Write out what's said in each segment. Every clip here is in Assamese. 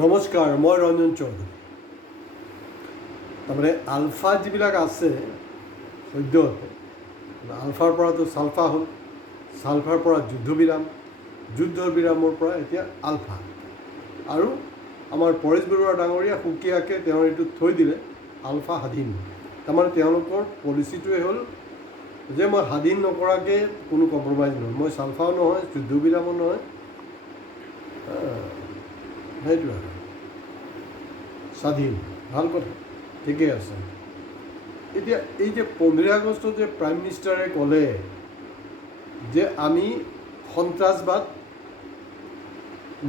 নমস্কাৰ, মই ৰঞ্জন চৌধুৰী। তাৰমানে আলফা যিবিলাক আছে সদ্যহতে, আলফাৰ পৰাতো ছালফা হ'ল, ছালফাৰ পৰা যুদ্ধৰ বিৰামৰ পৰা এতিয়া আলফা। আৰু আমাৰ পৰেশ বৰুৱা ডাঙৰীয়া সুকীয়াকৈ তেওঁৰ এইটোত থৈ দিলে আলফা স্বাধীন। তাৰমানে তেওঁলোকৰ পলিচিটোৱে হ'ল যে মই স্বাধীন নকৰাকৈ কোনো কম্প্ৰমাইজ নহয়, মই ছালফাও নহয়, যুদ্ধবিৰামো নহয়। সেইটোৱে আৰু স্বাধীন, ভাল কথা, ঠিকেই আছে। এতিয়া এই যে 15 আগষ্টত যে প্ৰাইম মিনিষ্টাৰে ক'লে যে আমি সন্ত্ৰাসবাদ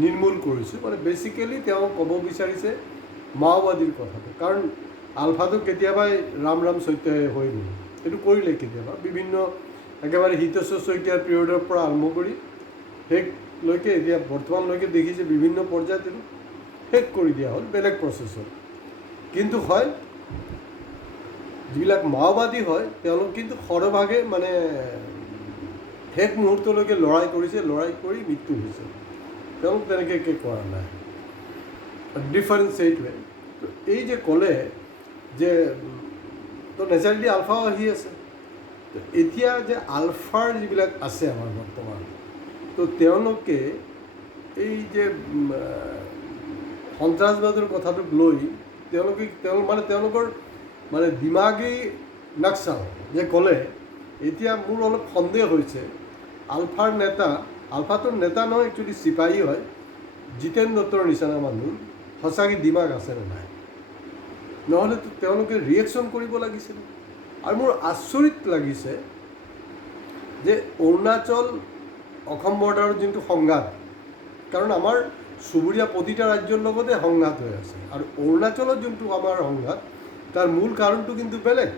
নিৰ্মূল কৰিছোঁ, মানে বেচিকেলি তেওঁ ক'ব বিচাৰিছে মাওবাদীৰ কথাটো। কাৰণ আলফাটো কেতিয়াবাই ৰাম শইকীয়াই হৈ গ'ল, এইটো কৰিলে কেতিয়াবা বিভিন্ন একেবাৰে হিতেশ্বৰ শইকীয়াৰ পিৰিয়ডৰ পৰা আৰম্ভ কৰি শেষলৈকে এতিয়া বৰ্তমানলৈকে দেখিছে বিভিন্ন পৰ্যায়ত এইটো শেষ কৰি দিয়া হ'ল বেলেগ প্ৰচেছত। কিন্তু হয় যিবিলাক মাওবাদী হয় তেওঁলোক কিন্তু সৰহভাগে মানে শেষ মুহূৰ্তলৈকে লৰাই কৰি মৃত্যু হৈছে, তেওঁলোক তেনেকৈ কৰা নাই। ডিফাৰেঞ্চ এইটোৱে। এই যে ক'লে যে তো নেচাৰেলি আলফাও আহি আছে, তো এতিয়া যে আলফাৰ যিবিলাক আছে আমাৰ বৰ্তমান, তো তেওঁলোকে এই যে সন্ত্ৰাসবাদৰ কথাটোক লৈ তেওঁলোকৰ দিমাগী নক্সাল যে ক'লে, এতিয়া মোৰ অলপ সন্দেহ হৈছে আলফাটোৰ নেতা নহয়, একচুৱেলি চিপাহী হয়, জিতেন দত্তৰ নিচিনা মানুহ সঁচাকৈ দিমাগ আছেনে নাই, নহ'লেতো তেওঁলোকে ৰিয়েকশ্যন কৰিব লাগিছিল। আৰু মোৰ আচৰিত লাগিছে যে অৰুণাচল অসম বৰ্ডাৰৰ যোনটো সংঘাত, কাৰণ আমাৰ চুবুৰীয়া প্ৰতিটা ৰাজ্যৰ লগতে সংঘাত হৈ আছে, আৰু অৰুণাচলত যোনটো আমাৰ সংঘাত তাৰ মূল কাৰণটো কিন্তু বেলেগ।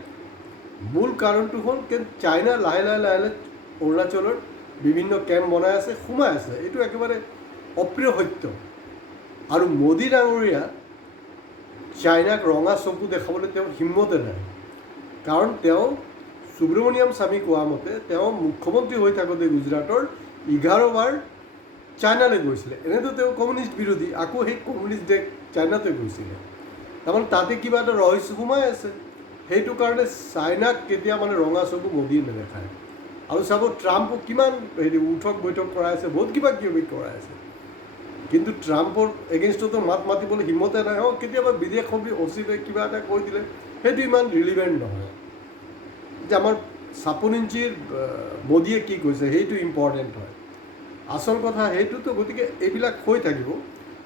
মূল কাৰণটো হ'ল চাইনা লাহে লাহে অৰুণাচলৰ বিভিন্ন কেম্প বনাই আছে, সোমাই আছে, এইটো একেবাৰে অপ্ৰিয় সত্য। আৰু মোদী ডাঙৰীয়া চাইনাক ৰঙা চকু দেখাবলৈ তেওঁৰ হিম্মতে নাই, কাৰণ তেওঁ সুব্ৰমণিয়াম স্বামী কোৱা মতে তেওঁ মুখ্যমন্ত্ৰী হৈ থাকোঁতে গুজৰাটৰ 11 বাৰ চাইনালৈ গৈছিলে। এনেতো তেওঁ কমিউনিষ্ট বিৰোধী, আকৌ সেই কমিউনিষ্ট দেশ চাইনাতে গৈছিলে। তাৰমানে তাতে কিবা এটা ৰহস্য সোমাই আছে, সেইটো কাৰণে চাইনাক কেতিয়া ৰঙা চকু মোদীয়ে নেদেখায়। আৰু চাব ট্ৰাম্পক কিমান উঠক বৈঠক কৰাই আছে, বহুত কিবা কৰাই আছে, কিন্তু ট্ৰাম্পৰ এগেইনষ্টতো মাত মাতিবলৈ হিম্মতে নাই। কেতিয়াবা বিদেশ সচিবে কিবা এটা কৈ দিলে সেইটো ইমান ৰিলিভেণ্ট নহয়। যে আমাৰ 56 ইঞ্চিৰ মোদীয়ে কি কৈছে সেইটো ইম্পৰ্টেণ্ট হয়, আচল কথা সেইটোতো। গতিকে এইবিলাক হৈ থাকিব,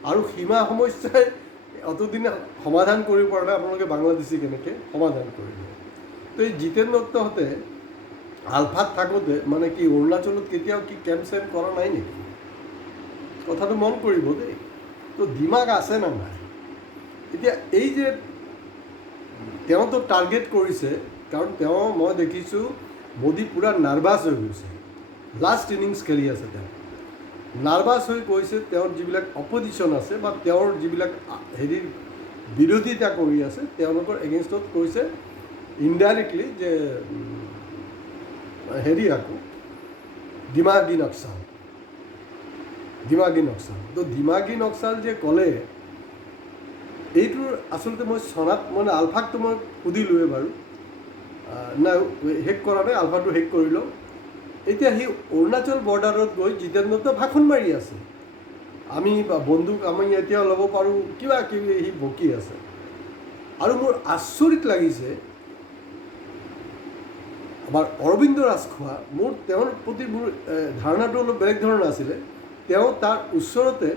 আৰু সীমা সমস্যাই অতদিনে সমাধান কৰিব পৰা নাই, আপোনালোকে বাংলাদেশী কেনেকৈ সমাধান কৰিব। তো এই জিতেন দত্তহঁতে আলফাত থাকোঁতে কি অৰুণাচলত কেতিয়াও কি কেম্প চেম্প কৰা নাই নেকি? কথাটো মন কৰিব দেই। তো দিমাগ আছে নে নাই? এতিয়া এই যে তেওঁতো টাৰ্গেট কৰিছে, কাৰণ মই দেখিছোঁ মোদী পূৰা নাৰ্ভাছ হৈ গৈছে, লাষ্ট ইনিংছ খেলি আছে। তেওঁ নাৰ্ভাছ হৈ কৈছে তেওঁৰ যিবিলাক অপজিশ্যন আছে বা তেওঁৰ যিবিলাক বিৰোধিতা কৰি আছে তেওঁলোকৰ এগেইনষ্টত কৈছে ইনডাইৰেক্টলি যে আকৌ দিমাগী নক্সাল। তো দিমাগী নক্সাল যে ক'লে, এইটোৰ আচলতে মই আলফাকটো মই সুধিলোঁৱে বাৰু, নাই শেষ কৰা নাই, আলফাটো শেষ কৰি লওঁ। এতিয়া সি অৰুণাচল বৰ্ডাৰত গৈ জিতেন দত্ত ভাষণ মাৰি আছে, আমি বন্দুক আমি এতিয়াও ল'ব পাৰোঁ, কিবা কিবি সি বকি আছে। আৰু মোৰ আচৰিত লাগিছে আমাৰ অৰবিন্দ ৰাজখোৱা, তেওঁৰ প্ৰতি মোৰ ধাৰণাটো অলপ বেলেগ ধৰণৰ আছিলে। তেওঁ তাৰ ওচৰতে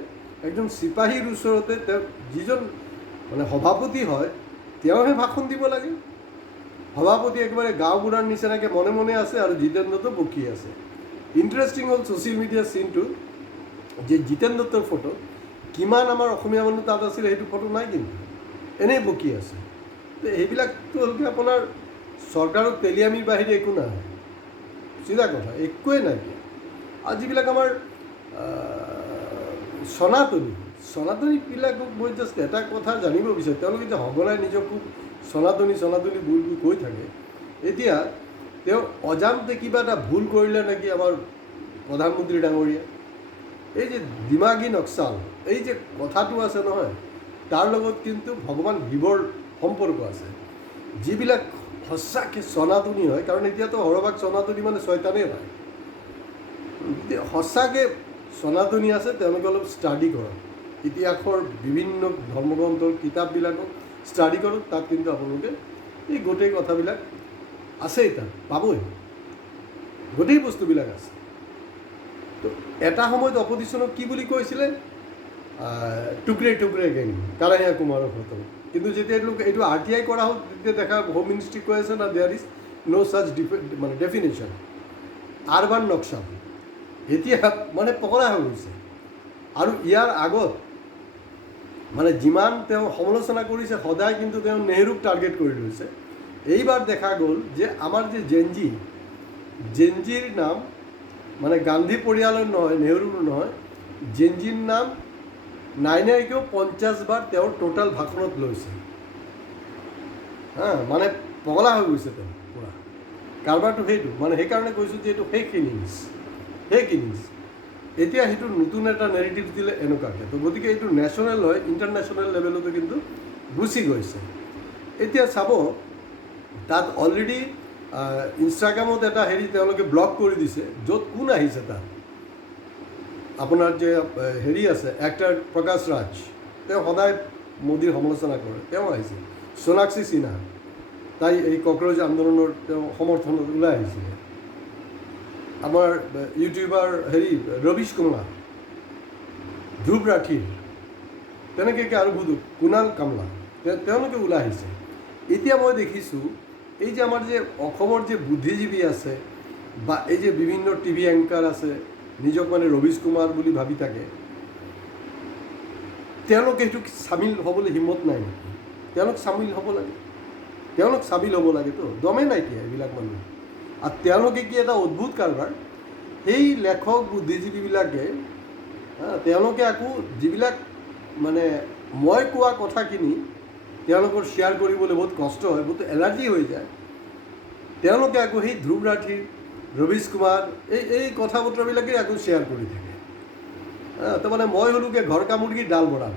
একজন চিপাহীৰ ওচৰতে তেওঁ যিজন সভাপতি হয় তেওঁহে ভাষণ দিব লাগে। সভাপতি একেবাৰে গাঁওবুঢ়াৰ নিচিনাকৈ মনে মনে আছে, আৰু জিতেন দত্ত বকি আছে। ইণ্টাৰেষ্টিং হ'ল ছ'চিয়েল মিডিয়াৰ চিনটো যে জিতেন দত্তৰ ফটো কিমান আমাৰ অসমীয়া মানুহ তাত আছিলে সেইটো ফটো নাই, কিন্তু এনেই বকি আছে। তো সেইবিলাকতো হ'ল কি আপোনাৰ চৰকাৰক তেলিয়ামিৰ বাহিৰে একো নাই, চিধা কথা, একোৱেই নাইকিয়া। আৰু যিবিলাক আমাৰ সনাতনীবিলাকক মই জাষ্ট এটা কথা জানিব বিচাৰোঁ, তেওঁলোকে যে সঘনাই নিজক খুব সনাতনী বুলি কৈ থাকে, এতিয়া তেওঁ অজান্তে কিবা এটা ভুল কৰিলে নেকি আমাৰ প্ৰধানমন্ত্ৰী ডাঙৰীয়া? এই যে দিমাগী নক্সাল এই যে কথাটো আছে নহয়, তাৰ লগত কিন্তু ভগৱান শিৱৰ সম্পৰ্ক আছে। যিবিলাক সঁচাকৈ সনাতনী হয়, কাৰণ এতিয়াতো সৰহভাগ সনাতনী মানে ছয়তানেই হয়, সঁচাকৈ সনাতনী আছে তেওঁলোকে অলপ ষ্টাডি কৰক, ইতিহাসৰ বিভিন্ন ধৰ্মগ্ৰন্থৰ কিতাপবিলাকক ষ্টাডি কৰক, তাত কিন্তু আপোনালোকে এই গোটেই কথাবিলাক আছেই, তাত পাবই, গোটেই বস্তুবিলাক আছে। তো এটা সময়ত অপজিশ্যনক কি বুলি কৈছিলে, টুকৰে টুকৰে গেং, কানাইয়া কুমাৰৰ ফটো। কিন্তু যেতিয়া এইটো RTI কৰা হ'ল, তেতিয়া দেখা হোম মিনিষ্ট্ৰি কৈ আছে না দেয়াৰ ইজ ন' ছাচ মানে ডেফিনেশ্যন আৰবান নক্সাল। এতিয়া মানে পকৰা হৈ গৈছে। আৰু ইয়াৰ আগত মানে যিমান তেওঁ সমালোচনা কৰিছে, সদায় কিন্তু তেওঁ নেহৰুক টাৰ্গেট কৰি লৈছে। এইবাৰ দেখা গ'ল যে আমাৰ যে জেনজিৰ নাম মানে গান্ধী পৰিয়ালৰ নহয়, নেহৰুৰ নহয়, জেনজিৰ নাম নাইকেও 50 বাৰ তেওঁৰ টোটাল ভাষণত লৈছে। মানে পগলা হৈ গৈছে তেওঁ পূৰা কাৰবাৰটো সেইটো। মানে সেইকাৰণে কৈছোঁ যে এইটো ফেক ইনিংছ। এতিয়া সেইটো নতুন এটা নেৰেটিভ দিলে এনেকুৱাকৈ। তো গতিকে এইটো নেশ্যনেল হয়, ইণ্টাৰনেশ্যনেল লেভেলতো কিন্তু গুচি গৈছে। এতিয়া চাব, তাত অলৰেডি ইনষ্টাগ্ৰামত এটা তেওঁলোকে ব্লক কৰি দিছে, য'ত কোন আহিছে তাত আপোনাৰ যে আছে এক্টাৰ প্ৰকাশ ৰাজ, তেওঁ সদায় মোদীৰ সমালোচনা কৰে, তেওঁ আহিছে। সোণাক্ষী সিনহা, তাই এই কক্ৰজ আন্দোলনৰ তেওঁ সমৰ্থনত ওলাই আহিছিলে। আমাৰ ইউটিউবাৰ ৰবিশ কুমাৰ, ধ্ৰুৱ ৰাঠীৰ, তেনেকৈ আৰু বহুত কুণাল কামলা, তেওঁলোকে ওলাই আহিছে। এতিয়া মই দেখিছোঁ এই যে আমাৰ যে অসমৰ যে বুদ্ধিজীৱী আছে বা এই যে বিভিন্ন টিভি এংকাৰ আছে, নিজক মানে ৰবিশ কুমাৰ বুলি ভাবি থাকে, তেওঁলোকে সেইটো চামিল হ'বলৈ হিম্মত নাই নেকি? তেওঁলোক চামিল হ'ব লাগেতো, দমেই নাইকিয়া এইবিলাক মানুহ। আৰু তেওঁলোকে কি এটা অদ্ভুত কাৰবাৰ, সেই লেখক বুদ্ধিজীৱীবিলাকে তেওঁলোকে আকৌ যিবিলাক মানে মই কোৱা কথাখিনি তেওঁলোকৰ শ্বেয়াৰ কৰিবলৈ বহুত কষ্ট হয়, বহুত এলাৰ্জি হৈ যায়, তেওঁলোকে আকৌ সেই ধ্ৰুৱ ৰাঠী, ৰবিশ কুমাৰ এই কথা বতৰাবিলাকেই আকৌ শ্বেয়াৰ কৰি থাকে। তাৰমানে মই হ'লোকে ঘৰ কামুৰ্গীৰ ডাল বঢ়াব,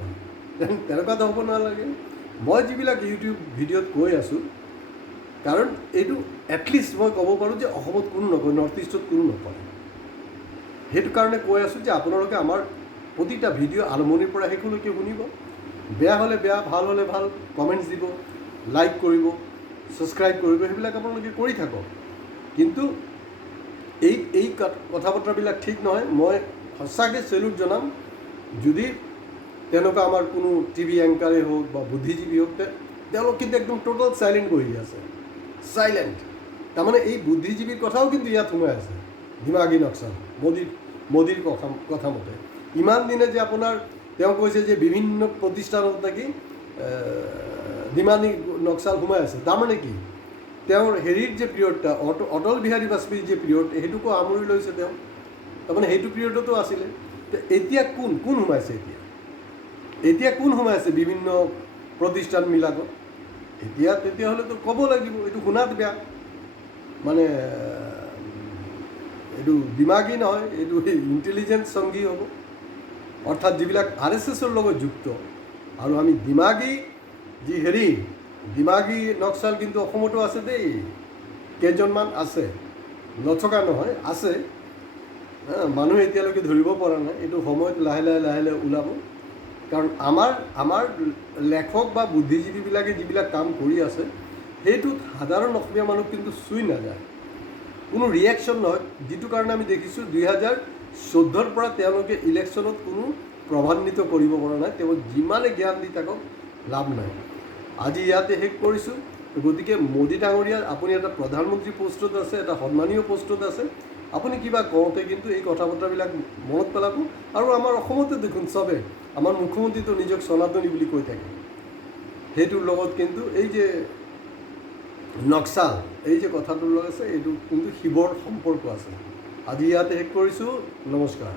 তেনেকুৱাতো হ'ব নালাগে। মই যিবিলাক ইউটিউব ভিডিঅ'ত কৈ আছোঁ, কাৰণ এইটো এটলিষ্ট মই ক'ব পাৰোঁ যে অসমত কোনো নকয়, নৰ্থ ইষ্টত কোনো নকয়। সেইটো কাৰণে কৈ আছোঁ যে আপোনালোকে আমাৰ প্ৰতিটা ভিডিঅ' আৰম্ভণিৰ পৰা শেষলৈকে শুনিব। বেয়া হ'লে বেয়া, ভাল হ'লে ভাল, কমেণ্টছ দিব, লাইক কৰিব, ছাবস্ক্ৰাইব কৰিব, সেইবিলাক আপোনালোকে কৰি থাকক। কিন্তু এই কথা বতৰাবিলাক ঠিক নহয়। মই সঁচাকৈ চেলুট জনাম, যদি তেনেকুৱা আমাৰ কোনো টিভি এংকাৰেই হওক বা বুদ্ধিজীৱী হওক, তেওঁলোক কিন্তু একদম টোটেল চাইলেণ্ট বহি আছে, চাইলেণ্ট। তাৰমানে এই বুদ্ধিজীৱীৰ কথাও কিন্তু ইয়াত সোমাই আছে, দিমাগী নক্সাল, মোদীৰ কথা মতে। ইমান দিনে যে আপোনাৰ তেওঁ কৈছে যে বিভিন্ন প্ৰতিষ্ঠানত নেকি দিমাগী নক্সাল সোমাই আছে, তাৰমানে কি তেওঁৰ যে পিৰিয়ডটা অটল বিহাৰী বাজপেয়ীৰ যে পিৰিয়ড, সেইটোকো সামৰি লৈছে তেওঁ। তাৰমানে সেইটো পিৰিয়ডতো আছিলে। এতিয়া কোন সোমাইছে, এতিয়া কোন সোমাইছে বিভিন্ন প্ৰতিষ্ঠানবিলাকত? তেতিয়াহ'লেতো ক'ব লাগিব, এইটো শুনাত বেয়া, মানে এইটো দিমাগী নহয়, এইটো ইণ্টেলিজেঞ্চ সংগী হ'ব। অৰ্থাৎ যিবিলাক RSSৰ লগত যুক্ত। আৰু আমি দিমাগী দিমাগী নক্সাল কিন্তু অসমতো আছে দেই, কেইজনমান আছে, নথকা নহয়, আছে। মানুহে এতিয়ালৈকে ধৰিব পৰা নাই, এইটো সময়ত লাহে লাহে ওলাব। কাৰণ আমাৰ লেখক বা বুদ্ধিজীৱীবিলাকে যিবিলাক কাম কৰি আছে, সেইটোত সাধাৰণ অসমীয়া মানুহ কিন্তু চুই নাযায়, কোনো ৰিয়েকশ্যন নহয়। যিটো কাৰণে আমি দেখিছোঁ 2014 পৰা তেওঁলোকে ইলেকশ্যনত কোনো প্ৰভাৱান্বিত কৰিব পৰা নাই। তেওঁ যিমানে জ্ঞান দি থাকক লাভ নাই। আজি ইয়াতে শেষ কৰিছোঁ। গতিকে মোদী ডাঙৰীয়া, আপুনি এটা প্ৰধানমন্ত্ৰী পষ্টত আছে, এটা সন্মানীয় পষ্টত আছে, আপুনি কিবা কওঁতে কিন্তু এই কথা বতৰাবিলাক মনত পেলাব। আৰু আমাৰ অসমতে দেখোন চবে, আমাৰ মুখ্যমন্ত্ৰীটো নিজক সনাতনী বুলি কৈ থাকে, সেইটোৰ লগত কিন্তু এই যে নক্সাল, এই যে কথাটোৰ লগত আছে, এইটো কিন্তু শিৱৰ সম্পৰ্ক আছে। আজি ইয়াতে শেষ কৰিছোঁ। নমস্কাৰ।